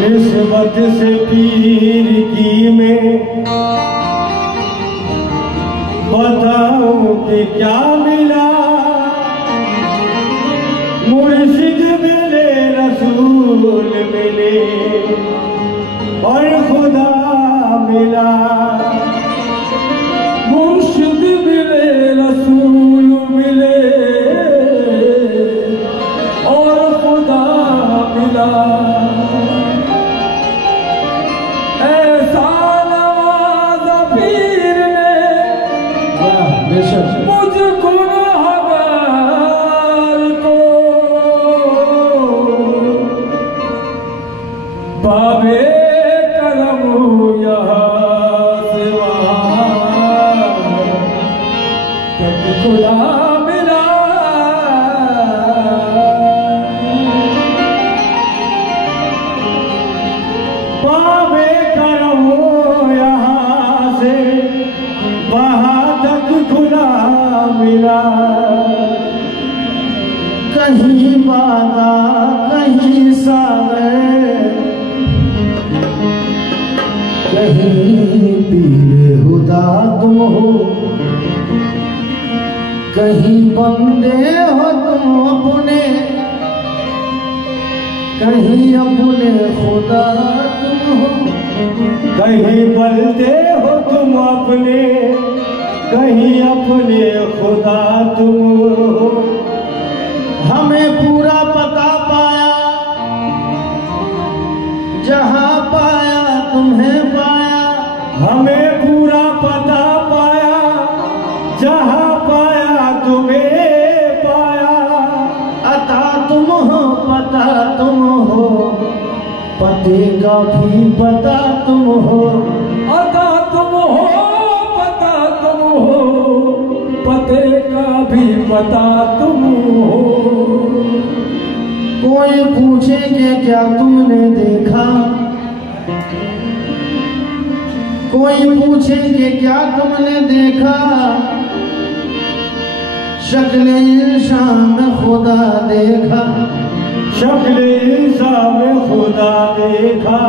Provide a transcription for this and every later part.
निस्बत से पीर की मैं बताऊं कि क्या मिला, मुर्शिद मिले रसूल मिले और खुदा मिला। मुर्शिद मिले रसूल मिले और खुदा मिला। मुझको गुनहगार को बाबे करम यहाँ से वहाँ तक खुदा मिला। बाबे करम यहाँ से वहाँ तक खुदा मिला। कहीं बादा कहीं सागर कहीं पीर हुदा तुम हो, कहीं बंदे हो तुम अपने, कहीं अपने खुदा तुम हो। कहीं बंदे हो तुम अपने, कहीं अपने खुदा तुम हो। हमें पूरा पता पाया जहाँ पाया तुम्हें पाया। हमें पूरा पता पाया जहाँ पाया तुम्हें पाया। अता तुम हो पता तुम हो, पते का भी पता तुम हो। अता तुम हो पता तुम हो, पते का भी पता तुम हो। कोई पूछेंगे क्या तुमने देखा, कोई पूछेंगे क्या तुमने देखा, शक्ल इंसान में खुदा देखा। शक्ल इंसान में खुदा देखा,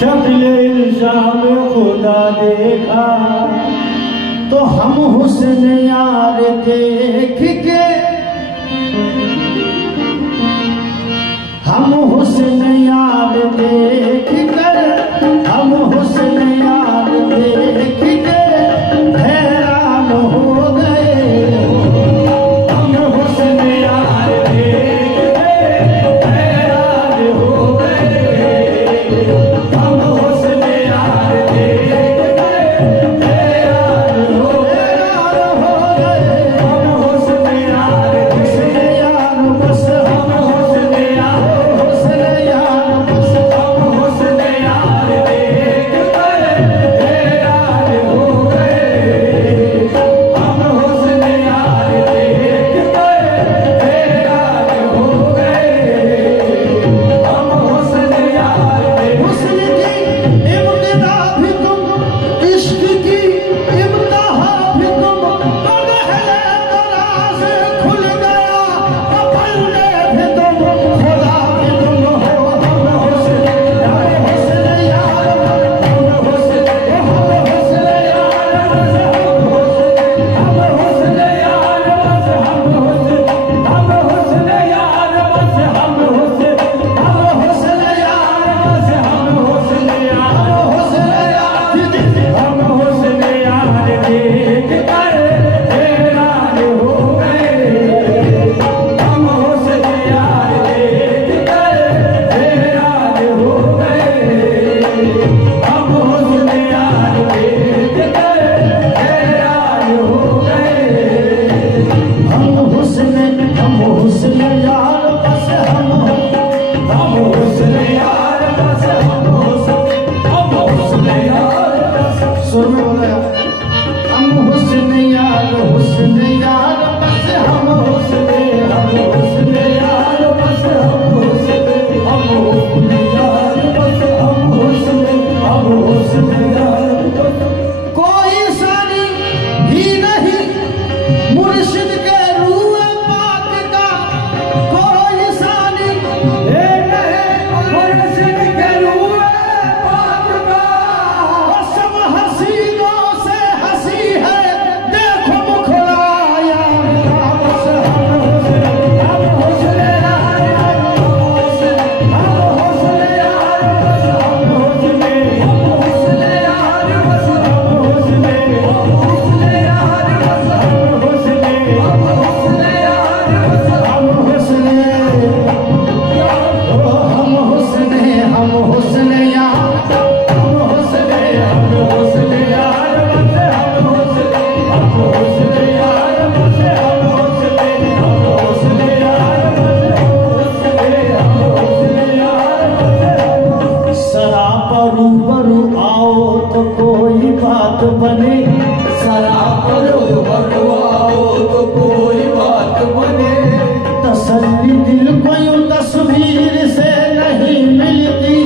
शक्ल इंसान में खुदा देखा। तो हम हुस्न यार देख के, हम हुस्न यार देख कर, हम हुस्न यार देख के हैरान हो गए। हम हुस्न यार देख के हैरान हो गए। हम हुस्न यार देख के हैरान हो गए। हम हुस्न यार बस हम हुस्न यार हुस्न यार बस हम हुस्न यार बस। सुर में बोला हम हुस्न यार बस हम हुस्न यार बस हम हुस्न यार बस हम हुस्न यार बस। कोई सानी ही नहीं मुर्शिद के रूह पाक का, कोई सानी मुर्शिद के रूह पाक का। सब हसीनों से हंसी है, देखो मुखड़ाया बस हम हुस्न यार हम हुस्न यार बस हम हुस्न यार बस हम हुस्न यार बस हम हुस्न यार बस हम हुस्न हम हुस्न हम हुस्न यार हम हुस्न यार बस हम हुस्न यार बस हम हुस्न यार बस। सराप रूबरू आओ तो कोई बात बने, शराब रूबरू आओ तो कोई बात बने। तसल्ली दिल को यूं तस्वीर से नहीं मिलती,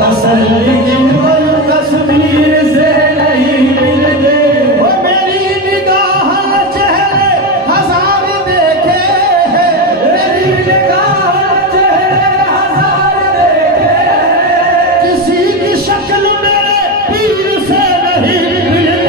तसल्ली दिल को यूं तस्वीर से नहीं मिलती। वो मेरी निगाह चेहरे हजार देखे हैं, मेरी निगाह चेहरे हजार देखे। किसी की शक्ल मेरे पीर से नहीं मिलती।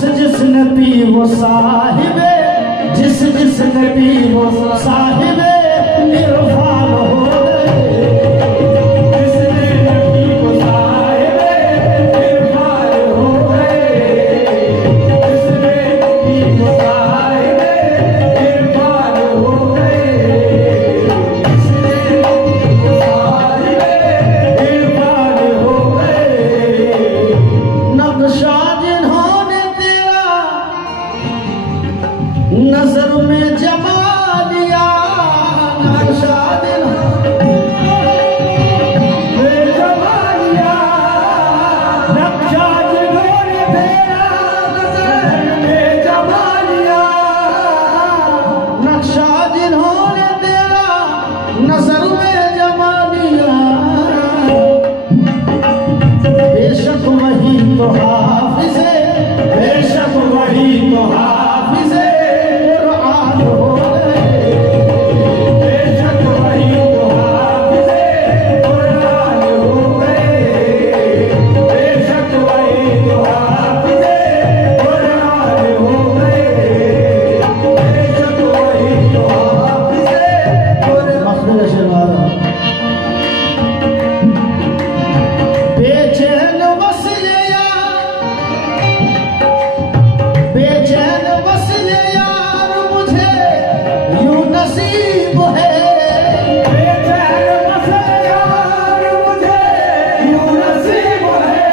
जिस जिसने पी वो साहिबे, जिस जिसने पी वो साहिबे इरफान हो गए। जिसने पी वो साहिबे इरफान हो गए। जिसने पी वो साहिबे इरफान हो गए। जिसने पी वो साहिबे इरफान हो गए। नक्शा जिन्होंने तेरा नजर में जमा लिया, नक्शा जमा लिया। नक्शा जिन्होंने तेरा नजर में जमा लिया। नक्शा जिन्होंने तेरा नजर में जमा लिया, बेशक वही तो हाफिज़े, बेशक वही तो हाफिज़े कुरान हो गए। बेशक वही तो हाफिज़े कुरान हो गए। बेशक वही तो हाफिज़े कुरान हो गए। बेशक वही तो हाफिज़े मखदूम शर्मारा बेचैन वस्ल यार मुझे यूं नसीब है। बेचैन वस्ल यार मुझे यूं नसीब है।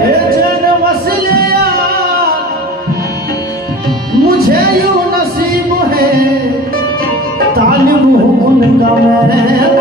बेचैन वस्ल यार मुझे यूं नसीब है। तालिब हूँ उनका मैं